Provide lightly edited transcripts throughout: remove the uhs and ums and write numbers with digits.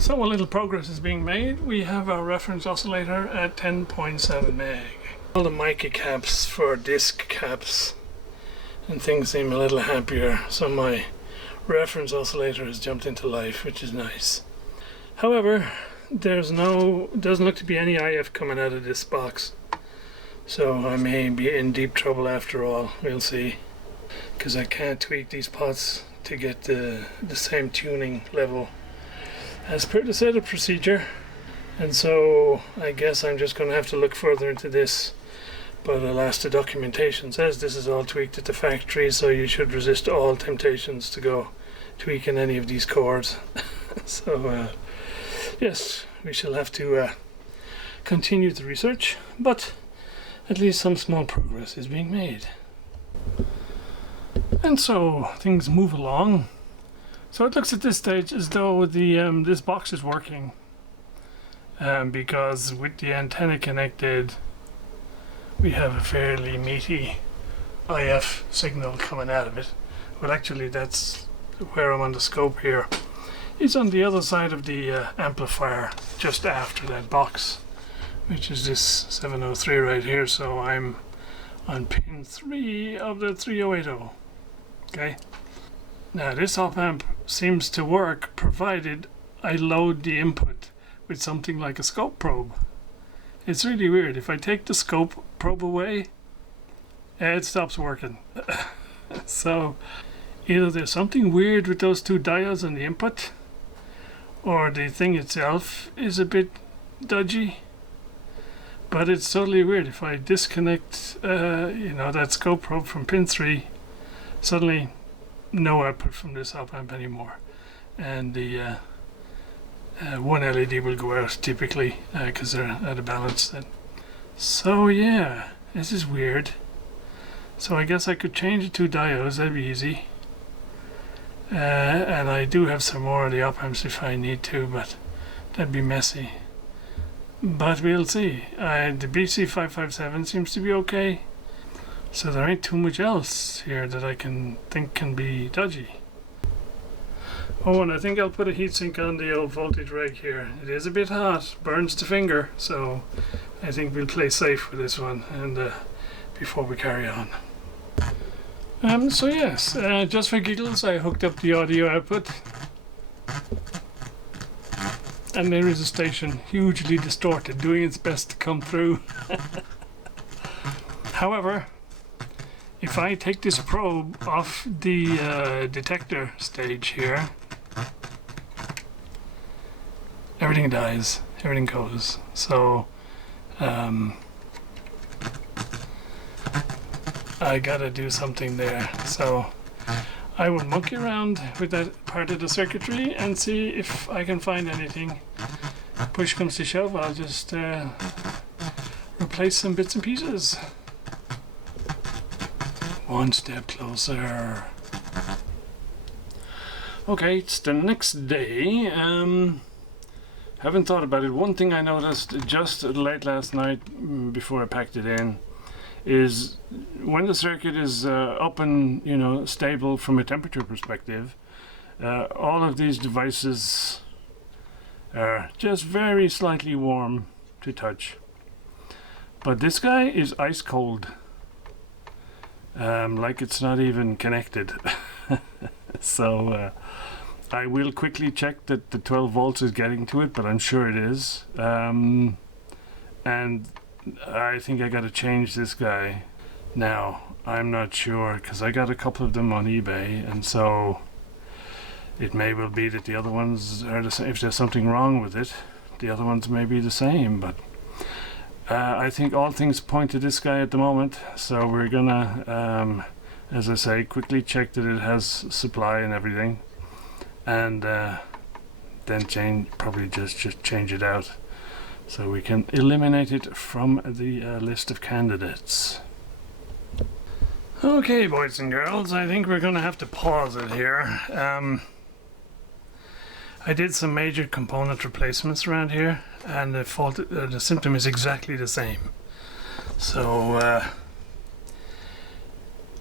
So a little progress is being made. We have our reference oscillator at 10.7 meg. All the mica caps for disc caps and things seem a little happier, so my reference oscillator has jumped into life, which is nice. However, doesn't look to be any IF coming out of this box, so I may be in deep trouble after all. We'll see, because I can't tweak these pots to get the same tuning level as per the setup procedure, and so I guess I'm just going to have to look further into this. But alas, the documentation says this is all tweaked at the factory, so you should resist all temptations to go tweaking any of these cords. So yes, we shall have to continue the research, but at least some small progress is being made. And so things move along. So it looks at this stage as though the this box is working, because with the antenna connected, we have a fairly meaty IF signal coming out of it. Well, actually, that's where I'm on the scope here. It's on the other side of the amplifier, just after that box, which is this 703 right here. So I'm on pin 3 of the 3080. Okay. Now this op-amp seems to work provided I load the input with something like a scope probe. It's really weird. If I take the scope probe away, it stops working. So either there's something weird with those two diodes on the input, or the thing itself is a bit dodgy. But it's totally weird. If I disconnect that scope probe from pin 3, suddenly no output from this op-amp anymore, and the one LED will go out typically because they're out of balance then. So yeah, this is weird. So I guess I could change the two diodes, that'd be easy. And I do have some more of the op-amps if I need to, but that'd be messy. But we'll see. The BC557 seems to be okay. So there ain't too much else here that I can think can be dodgy. Oh, and I think I'll put a heatsink on the old voltage reg here. It is a bit hot, burns the finger, so I think we'll play safe with this one and before we carry on. So yes, just for giggles, I hooked up the audio output. And there is a station hugely distorted, doing its best to come through. However, if I take this probe off the detector stage here, everything dies, everything goes. So I gotta do something there. So I will monkey around with that part of the circuitry and see if I can find anything. Push comes to shove, I'll just replace some bits and pieces. One step closer. Okay, it's the next day. Haven't thought about it. One thing I noticed just late last night before I packed it in is when the circuit is up and stable from a temperature perspective, all of these devices are just very slightly warm to touch. But this guy is ice cold. Like it's not even connected. So I will quickly check that the 12 volts is getting to it, but I'm sure it is. And I think I got to change this guy now. I'm not sure because I got a couple of them on eBay, and so it may well be that the other ones are the same. If there's something wrong with it, the other ones may be the same, but I think all things point to this guy at the moment, so we're gonna, as I say, quickly check that it has supply and everything, and then probably just change it out so we can eliminate it from the list of candidates. Okay, boys and girls, I think we're gonna have to pause it here. I did some major component replacements around here, and the symptom is exactly the same. So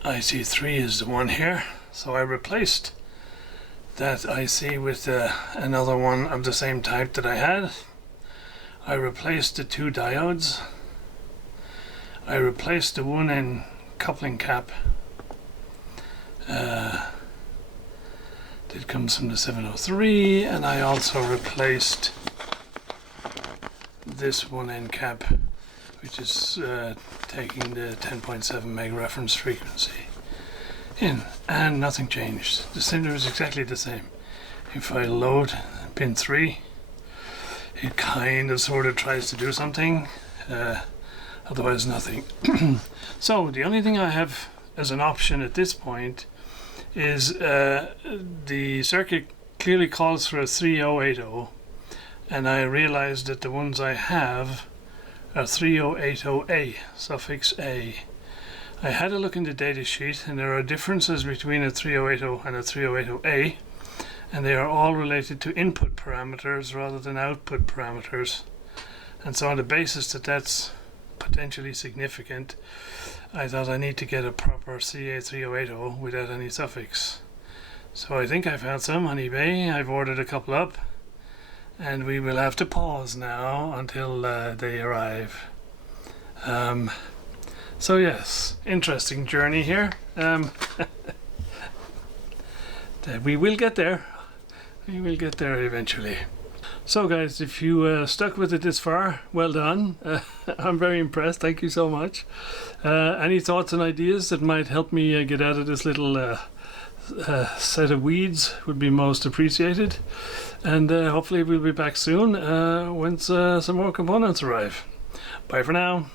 IC3 is the one here. So I replaced that I see with another one of the same type that I had. I replaced the 2 diodes. I replaced the 1N coupling cap. It comes from the 703, and I also replaced this 1N cap, which is taking the 10.7 meg reference frequency in, and nothing changed. The sender is exactly the same. If I load pin 3, it kind of sort of tries to do something, otherwise nothing. So the only thing I have as an option at this point is the circuit clearly calls for a 3080, and I realized that the ones I have are 3080A, suffix A. I had a look in the data sheet, and there are differences between a 3080 and a 3080A, and they are all related to input parameters rather than output parameters. And so on the basis that that's potentially significant, I thought I need to get a proper CA3080 without any suffix. So I think I found some on eBay. I've ordered a couple up, and we will have to pause now until they arrive. So yes, interesting journey here. We will get there. We will get there eventually. So guys, if you stuck with it this far, well done. I'm very impressed. Thank you so much. Any thoughts and ideas that might help me get out of this little set of weeds would be most appreciated. And hopefully we'll be back soon once some more components arrive. Bye for now.